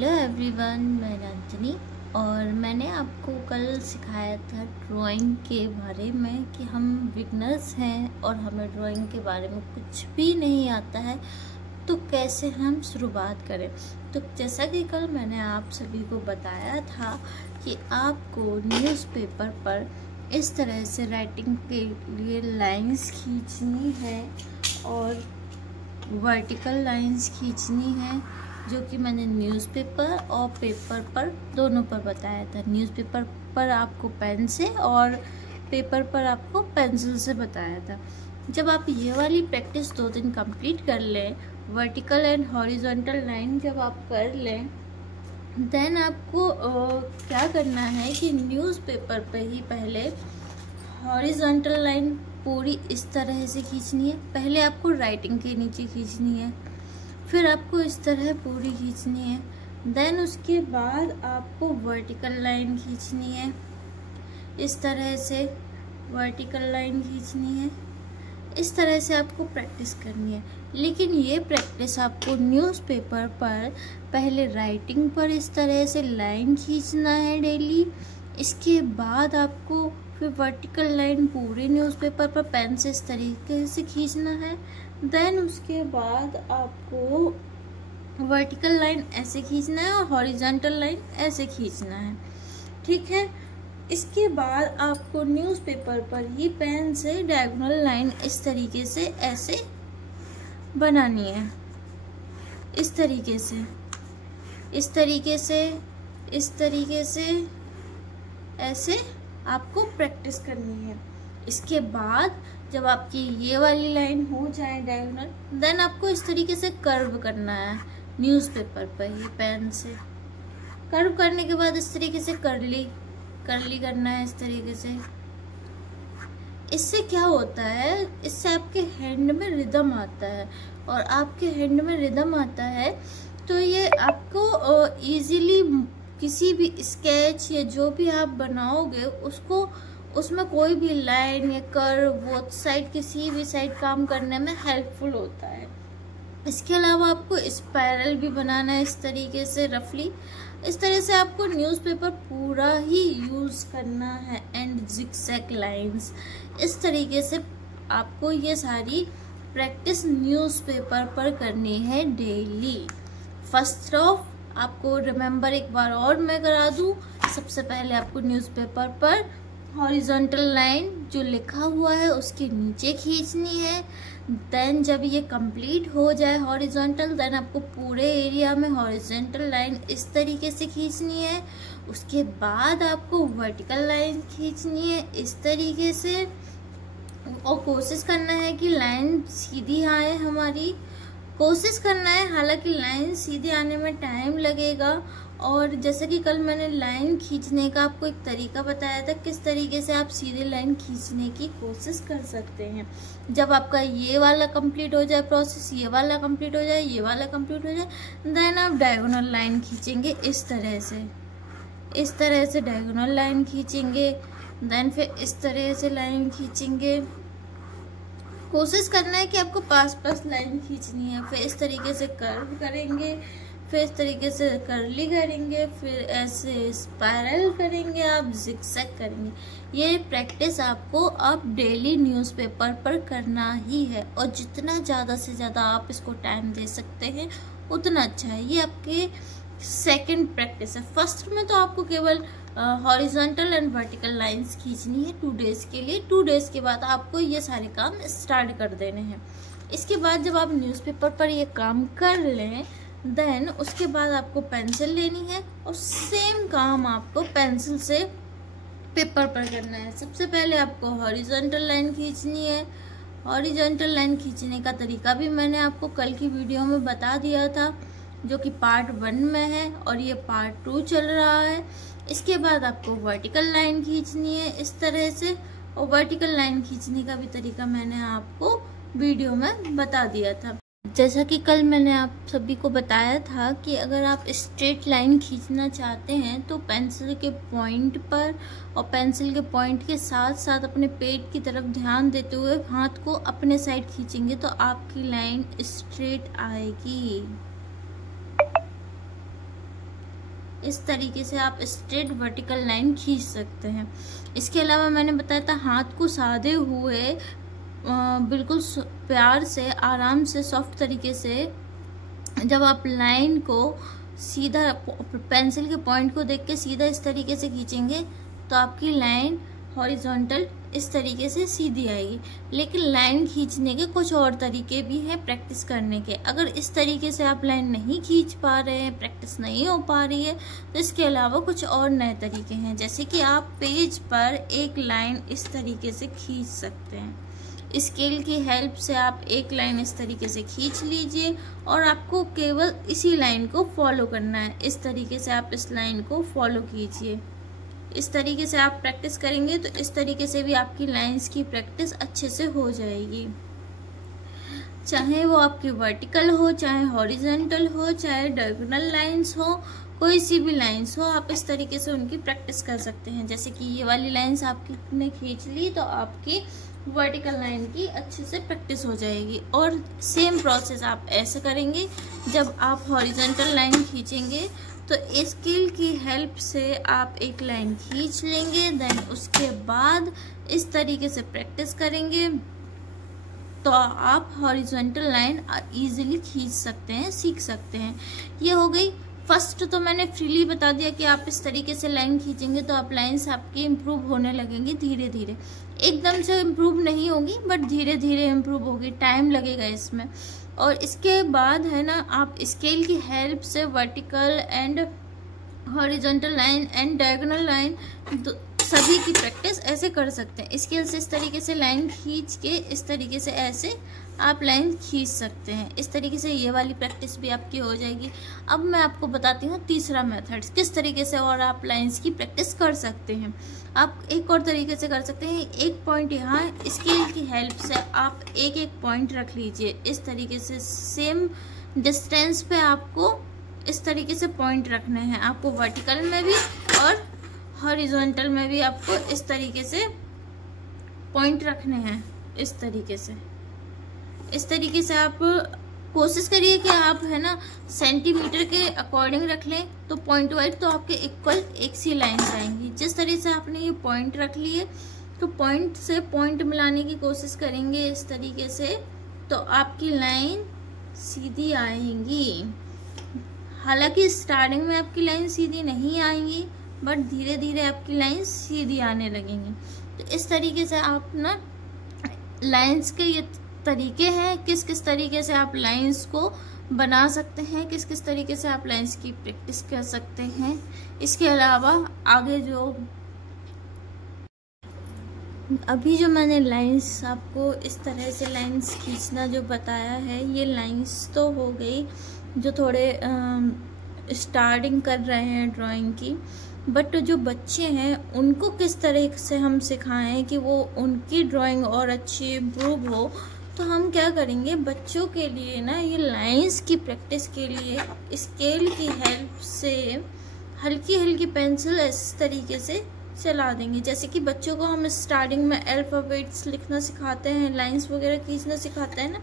Hello everyone, मैं रंजनी। और मैंने आपको कल सिखाया था ड्राइंग के बारे में कि हम बिगनर्स हैं और हमें ड्राइंग के बारे में कुछ भी नहीं आता है, तो कैसे हम शुरुआत करें। तो जैसा कि कल मैंने आप सभी को बताया था कि आपको न्यूज़पेपर पर इस तरह से राइटिंग के लिए लाइंस खींचनी है और वर्टिकल लाइंस खींचनी है, जो कि मैंने न्यूज़पेपर और पेपर पर दोनों पर बताया था। न्यूज़पेपर पर आपको पेन से और पेपर पर आपको पेंसिल से बताया था। जब आप ये वाली प्रैक्टिस 2 दिन कंप्लीट कर लें, वर्टिकल एंड हॉरिजॉन्टल लाइन जब आप कर लें, देन आपको क्या करना है कि न्यूज़पेपर पे ही पहले हॉरिजॉन्टल लाइन पूरी इस तरह से खींचनी है। पहले आपको राइटिंग के नीचे खींचनी है, फिर आपको इस तरह पूरी खींचनी है। देन उसके बाद आपको वर्टिकल लाइन खींचनी है, इस तरह से वर्टिकल लाइन खींचनी है। इस तरह से आपको प्रैक्टिस करनी है। लेकिन ये प्रैक्टिस आपको न्यूज़पेपर पर पहले राइटिंग पर इस तरह से लाइन खींचना है डेली। इसके बाद आपको फिर वर्टिकल लाइन पूरे न्यूज़पेपर पर पेन से इस तरीके से खींचना है। देन उसके बाद आपको वर्टिकल लाइन ऐसे खींचना है और हॉरिजॉन्टल लाइन ऐसे खींचना है, ठीक है। इसके बाद आपको न्यूज़पेपर पर ही पेन से डायगोनल लाइन इस तरीके से ऐसे बनानी है, इस तरीके से, इस तरीके से, इस तरीके से ऐसे आपको प्रैक्टिस करनी है। इसके बाद जब आपकी ये वाली लाइन हो जाए डायगोनल, देन आपको इस तरीके से कर्व करना है न्यूज़पेपर पर ही पेन से। कर्व करने के बाद इस तरीके से कर्ली करना है, इस तरीके से। इससे क्या होता है, इससे आपके हैंड में रिदम आता है, और आपके हैंड में रिदम आता है तो ये आपको इजीली किसी भी स्केच या जो भी आप बनाओगे उसको, उसमें कोई भी लाइन या कर्व बोथ साइड किसी भी साइड काम करने में हेल्पफुल होता है। इसके अलावा आपको स्पाइरल भी बनाना है, इस तरीके से रफली। इस तरह से आपको न्यूज़पेपर पूरा ही यूज़ करना है, एंड जिगजैग लाइंस। इस तरीके से आपको ये सारी प्रैक्टिस न्यूज़पेपर पर करनी है डेली। फर्स्ट ऑफ आपको रिमेम्बर एक बार और मैं करा दूँ, सबसे पहले आपको न्यूज़पेपर पर हॉरिजॉन्टल लाइन जो लिखा हुआ है उसके नीचे खींचनी है। देन जब ये कंप्लीट हो जाए हॉरिजॉन्टल, देन आपको पूरे एरिया में हॉरिजॉन्टल लाइन इस तरीके से खींचनी है। उसके बाद आपको वर्टिकल लाइन खींचनी है इस तरीके से, और कोशिश करना है कि लाइन सीधी आए हमारी, कोशिश करना है। हालांकि लाइन सीधे आने में टाइम लगेगा, और जैसे कि कल मैंने लाइन खींचने का आपको एक तरीका बताया था, किस तरीके से आप सीधे लाइन खींचने की कोशिश कर सकते हैं। जब आपका ये वाला कंप्लीट हो जाए प्रोसेस, ये वाला कंप्लीट हो जाए, ये वाला कंप्लीट हो जाए, देन आप डायगोनल लाइन खींचेंगे इस तरह से, इस तरह से डायगोनल लाइन खींचेंगे। देन फिर इस तरह से लाइन खींचेंगे। कोशिश करना है कि आपको पास लाइन खींचनी है। फिर इस तरीके से कर्व करेंगे, फिर इस तरीके से कर्ली करेंगे, फिर ऐसे स्पाइरल करेंगे, आप जिगजैग करेंगे। ये प्रैक्टिस आपको अब डेली न्यूज़पेपर पर करना ही है, और जितना ज़्यादा से ज़्यादा आप इसको टाइम दे सकते हैं उतना अच्छा है। ये आपके सेकंड प्रैक्टिस है। फर्स्ट में तो आपको केवल हॉरिजॉन्टल एंड वर्टिकल लाइंस खींचनी है 2 डेज के लिए। 2 डेज के बाद आपको ये सारे काम स्टार्ट कर देने हैं। इसके बाद जब आप न्यूज़पेपर पर ये काम कर लें, देन उसके बाद आपको पेंसिल लेनी है और सेम काम आपको पेंसिल से पेपर पर करना है। सबसे पहले आपको हॉरिजॉन्टल लाइन खींचनी है। हॉरिजॉन्टल लाइन खींचने का तरीका भी मैंने आपको कल की वीडियो में बता दिया था, जो कि पार्ट 1 में है, और ये पार्ट 2 चल रहा है। इसके बाद आपको वर्टिकल लाइन खींचनी है इस तरह से, और वर्टिकल लाइन खींचने का भी तरीका मैंने आपको वीडियो में बता दिया था। जैसा कि कल मैंने आप सभी को बताया था कि अगर आप स्ट्रेट लाइन खींचना चाहते हैं तो पेंसिल के पॉइंट पर और पेंसिल के पॉइंट के साथ साथ अपने पेट की तरफ ध्यान देते हुए हाथ को अपने साइड खींचेंगे तो आपकी लाइन स्ट्रेट आएगी। इस तरीके से आप स्ट्रेट वर्टिकल लाइन खींच सकते हैं। इसके अलावा मैंने बताया था हाथ को साधे हुए बिल्कुल प्यार से, आराम से, सॉफ्ट तरीके से जब आप लाइन को सीधा पेंसिल के पॉइंट को देख के सीधा इस तरीके से खींचेंगे तो आपकी लाइन हॉरिजॉन्टल इस तरीके से सीधी आएगी। लेकिन लाइन खींचने के कुछ और तरीके भी हैं प्रैक्टिस करने के। अगर इस तरीके से आप लाइन नहीं खींच पा रहे हैं, प्रैक्टिस नहीं हो पा रही है, तो इसके अलावा कुछ और नए तरीके हैं, जैसे कि आप पेज पर एक लाइन इस तरीके से खींच सकते हैं। स्केल की हेल्प से आप एक लाइन इस तरीके से खींच लीजिए और आपको केवल इसी लाइन को फॉलो करना है। इस तरीके से आप इस लाइन को फॉलो कीजिए। इस तरीके से आप प्रैक्टिस करेंगे तो इस तरीके से भी आपकी लाइंस की प्रैक्टिस अच्छे से हो जाएगी। चाहे वो आपकी वर्टिकल हो, चाहे हॉरिजॉन्टल हो, चाहे डायगोनल लाइंस हो, कोई सी भी लाइंस हो, आप इस तरीके से उनकी प्रैक्टिस कर सकते हैं। जैसे कि ये वाली लाइंस आपने खींच ली तो आपकी वर्टिकल लाइन की अच्छे से प्रैक्टिस हो जाएगी। और सेम प्रोसेस आप ऐसे करेंगे। जब आप हॉरिजॉन्टल लाइन खींचेंगे तो स्केल की हेल्प से आप एक लाइन खींच लेंगे, देन उसके बाद इस तरीके से प्रैक्टिस करेंगे तो आप हॉरिजॉन्टल लाइन इजीली खींच सकते हैं, सीख सकते हैं। ये हो गई फर्स्ट। तो मैंने फ्रीली बता दिया कि आप इस तरीके से लाइन खींचेंगे तो आप लाइंस आपकी इम्प्रूव होने लगेंगी धीरे धीरे। एकदम से इम्प्रूव नहीं होगी बट धीरे धीरे इम्प्रूव होगी, टाइम लगेगा इसमें। और इसके बाद है ना, आप स्केल की हेल्प से vertical and horizontal line and diagonal line सभी की प्रैक्टिस ऐसे कर सकते हैं। स्केल से इस तरीके से लाइन खींच के इस तरीके से ऐसे आप लाइन खींच सकते हैं। इस तरीके से ये वाली प्रैक्टिस भी आपकी हो जाएगी। अब मैं आपको बताती हूँ तीसरा मेथड, किस तरीके से और आप लाइंस की प्रैक्टिस कर सकते हैं। आप एक और तरीके से कर सकते हैं। एक पॉइंट यहाँ स्केल की हेल्प से आप एक एक पॉइंट रख लीजिए। इस तरीके से सेम डिस्टेंस पे आपको इस तरीके से पॉइंट रखने हैं। आपको वर्टिकल में भी और हॉरिजॉन्टल में भी आपको इस तरीके से पॉइंट रखने हैं। इस तरीके से आप कोशिश करिए कि आप है ना सेंटीमीटर के अकॉर्डिंग रख लें तो पॉइंट वाइज तो आपके इक्वल एक सी लाइन्स आएंगी। जिस तरीके से आपने ये पॉइंट रख लिए तो पॉइंट से पॉइंट मिलाने की कोशिश करेंगे इस तरीके से, तो आपकी लाइन सीधी आएंगी। हालांकि स्टार्टिंग में आपकी लाइन सीधी नहीं आएंगी बट धीरे धीरे आपकी लाइन सीधी आने लगेंगी। तो इस तरीके से आप ना लाइंस के ये तरीके हैं, किस किस तरीके से आप लाइंस को बना सकते हैं, किस किस तरीके से आप लाइंस की प्रैक्टिस कर सकते हैं। इसके अलावा आगे जो अभी जो मैंने लाइंस आपको इस तरह से लाइंस खींचना जो बताया है, ये लाइंस तो हो गई जो थोड़े स्टार्टिंग कर रहे हैं ड्राइंग की। बट जो बच्चे हैं उनको किस तरह से हम सिखाएं कि वो उनकी ड्राइंग और अच्छी इम्प्रूव हो, तो हम क्या करेंगे, बच्चों के लिए ना ये लाइंस की प्रैक्टिस के लिए स्केल की हेल्प से हल्की हल्की पेंसिल इस तरीके से चला देंगे। जैसे कि बच्चों को हम स्टार्टिंग में अल्फाबेट्स लिखना सिखाते हैं, लाइंस वगैरह खींचना सिखाते हैं ना,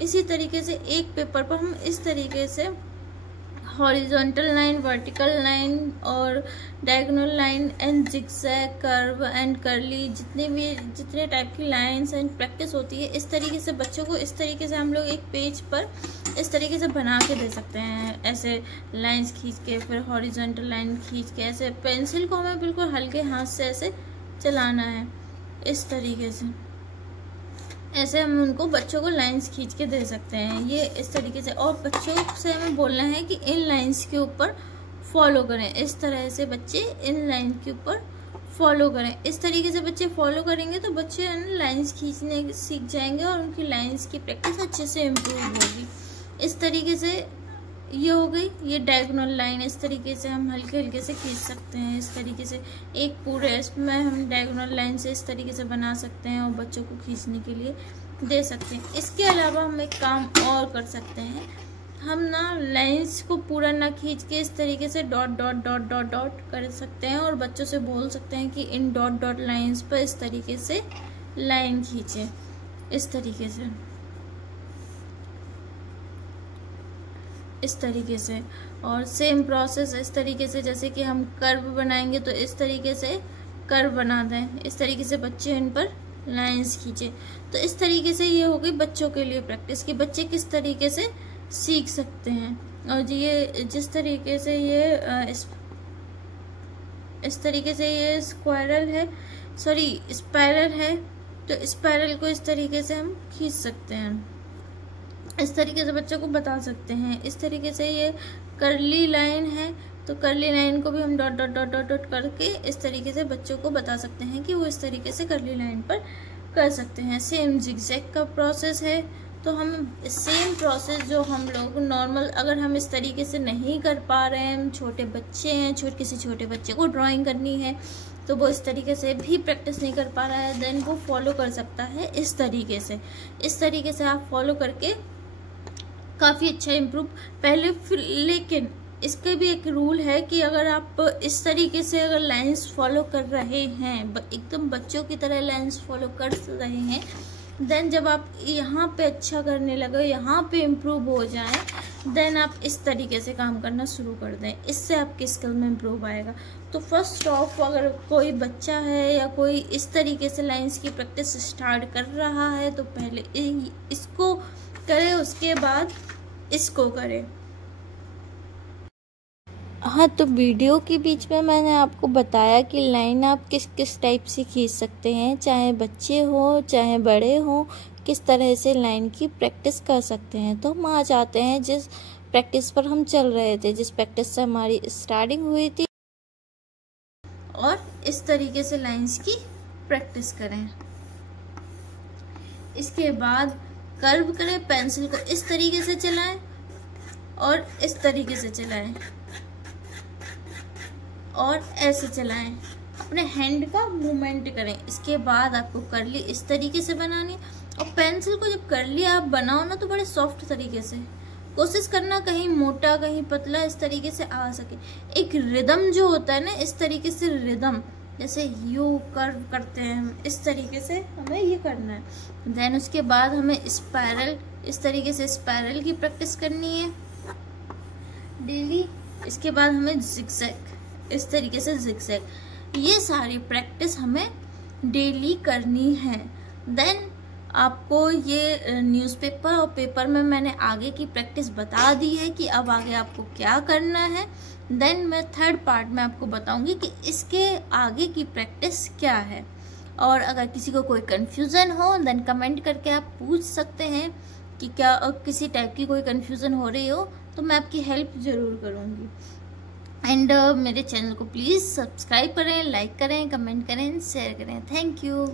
इसी तरीके से एक पेपर पर हम इस तरीके से हॉरिजॉन्टल लाइन, वर्टिकल लाइन और diagonal line and zigzag, curve and curly, जितने टाइप की लाइंस एंड प्रैक्टिस होती है, इस तरीके से बच्चों को इस तरीके से हम लोग एक पेज पर इस तरीके से बना के दे सकते हैं। ऐसे लाइंस खींच के, फिर हॉरिजॉन्टल लाइन खींच के, ऐसे पेंसिल को हमें बिल्कुल हल्के हाथ से ऐसे चलाना है। इस तरीके से ऐसे हम उनको बच्चों को लाइंस खींच के दे सकते हैं, ये इस तरीके से। और बच्चों से हमें बोलना है कि इन लाइंस के ऊपर फॉलो करें। इस तरह से बच्चे इन लाइन के ऊपर फॉलो करें। इस तरीके से बच्चे फॉलो करेंगे तो बच्चे लाइंस खींचने सीख जाएंगे और उनकी लाइंस की प्रैक्टिस अच्छे से इम्प्रूव होगी। इस तरीके से ये हो गई ये डायगोनल लाइन। इस तरीके से हम हल्के हल्के से खींच सकते हैं। इस तरीके से एक पूरे इसमें हम डायगोनल लाइन से इस तरीके से बना सकते हैं और बच्चों को खींचने के लिए दे सकते हैं। इसके अलावा हम एक काम और कर सकते हैं, हम ना लाइंस को पूरा ना खींच के इस तरीके से dot dot dot dot dot कर सकते हैं और बच्चों से बोल सकते हैं कि इन डॉट डॉट लाइंस पर इस तरीके से लाइन खींचे। इस तरीके से। और सेम प्रोसेस इस तरीके से, जैसे कि हम कर्व बनाएंगे तो इस तरीके से कर्व बना दें, इस तरीके से बच्चे इन पर लाइंस खींचे। तो इस तरीके से ये हो गई बच्चों के लिए प्रैक्टिस कि बच्चे किस तरीके से सीख सकते हैं। और ये जिस तरीके से ये इस तरीके से ये स्क्वायरल है, सॉरी स्पाइरल है, तो स्पाइरल को इस तरीके से हम खींच सकते हैं, इस तरीके से बच्चों को बता सकते हैं। इस तरीके से ये कर्ली लाइन है, तो कर्ली लाइन को भी हम dot dot dot dot dot करके इस तरीके से बच्चों को बता सकते हैं कि वो इस तरीके से कर्ली लाइन पर कर सकते हैं। सेम जिगजैग का प्रोसेस है, तो हम सेम प्रोसेस जो हम लोग नॉर्मल, अगर हम इस तरीके से नहीं कर पा रहे हैं, हम छोटे बच्चे हैं, किसी छोटे बच्चे को ड्राइंग करनी है तो वो इस तरीके से भी प्रैक्टिस नहीं कर पा रहा है, देन वो फॉलो कर सकता है इस तरीके से। इस तरीके से आप फॉलो करके काफ़ी अच्छा इम्प्रूव पहले। लेकिन इसके भी एक रूल है कि अगर आप इस तरीके से अगर लाइंस फॉलो कर रहे हैं, एकदम बच्चों की तरह लाइंस फॉलो कर रहे हैं, देन जब आप यहाँ पे अच्छा करने लगे, यहाँ पे इम्प्रूव हो जाए, देन आप इस तरीके से काम करना शुरू कर दें, इससे आपकी स्किल में इम्प्रूव आएगा। तो फर्स्ट ऑफ अगर कोई बच्चा है या कोई इस तरीके से लाइंस की प्रैक्टिस स्टार्ट कर रहा है तो पहले इसको करे, उसके बाद इसको करे। हाँ, तो वीडियो के बीच में मैंने आपको बताया कि लाइन आप किस किस टाइप से खींच सकते हैं, चाहे बच्चे हो चाहे बड़े हो, किस तरह से लाइन की प्रैक्टिस कर सकते हैं। तो हम आज आते हैं जिस प्रैक्टिस पर हम चल रहे थे, जिस प्रैक्टिस से हमारी स्टार्टिंग हुई थी, और इस तरीके से लाइंस की प्रैक्टिस करें। इसके बाद कर्व करें, पेंसिल को इस तरीके से चलाएं और इस तरीके से चलाएं और ऐसे चलाएं, अपने हैंड का मूवमेंट करें। इसके बाद आपको कर्ली इस तरीके से बनानी है, और पेंसिल को जब कर्ली आप बनाओ ना तो बड़े सॉफ्ट तरीके से कोशिश करना, कहीं मोटा कहीं पतला इस तरीके से आ सके। एक रिदम जो होता है ना, इस तरीके से रिदम, जैसे यू कर्व करते हैं हम, इस तरीके से हमें ये करना है। देन उसके बाद हमें स्पाइरल, इस तरीके से स्पाइरल की प्रैक्टिस करनी है डेली। इसके बाद हमें जिगजैग, इस तरीके से जिगजैग, ये सारी प्रैक्टिस हमें डेली करनी है। देन आपको ये न्यूज़पेपर और पेपर में मैंने आगे की प्रैक्टिस बता दी है कि अब आगे आपको क्या करना है। देन मैं थर्ड पार्ट में आपको बताऊंगी कि इसके आगे की प्रैक्टिस क्या है। और अगर किसी को कोई कन्फ्यूज़न हो देन कमेंट करके आप पूछ सकते हैं कि क्या किसी टाइप की कोई कन्फ्यूज़न हो रही हो तो मैं आपकी हेल्प ज़रूर करूँगी। एंड मेरे चैनल को प्लीज़ सब्सक्राइब करें, लाइक करें, कमेंट करें, शेयर करें। Thank you.